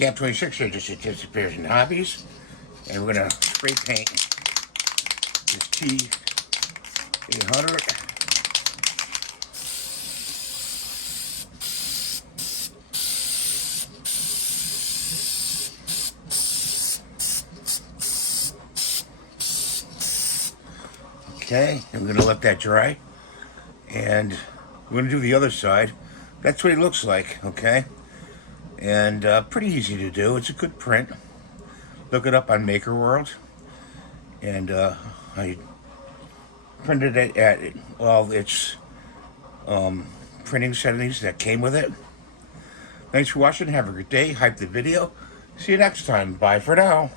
Gap 26 inches, it disappears in hobbies. And we're gonna spray paint this T800. Okay, and we're gonna let that dry. And we're gonna do the other side. That's what he looks like, okay? And pretty easy to do. It's a good print. Look it up on Maker World. And I printed it at all its printing settings that came with it. Thanks for watching. Have a good day. Hype the video. See you next time. Bye for now.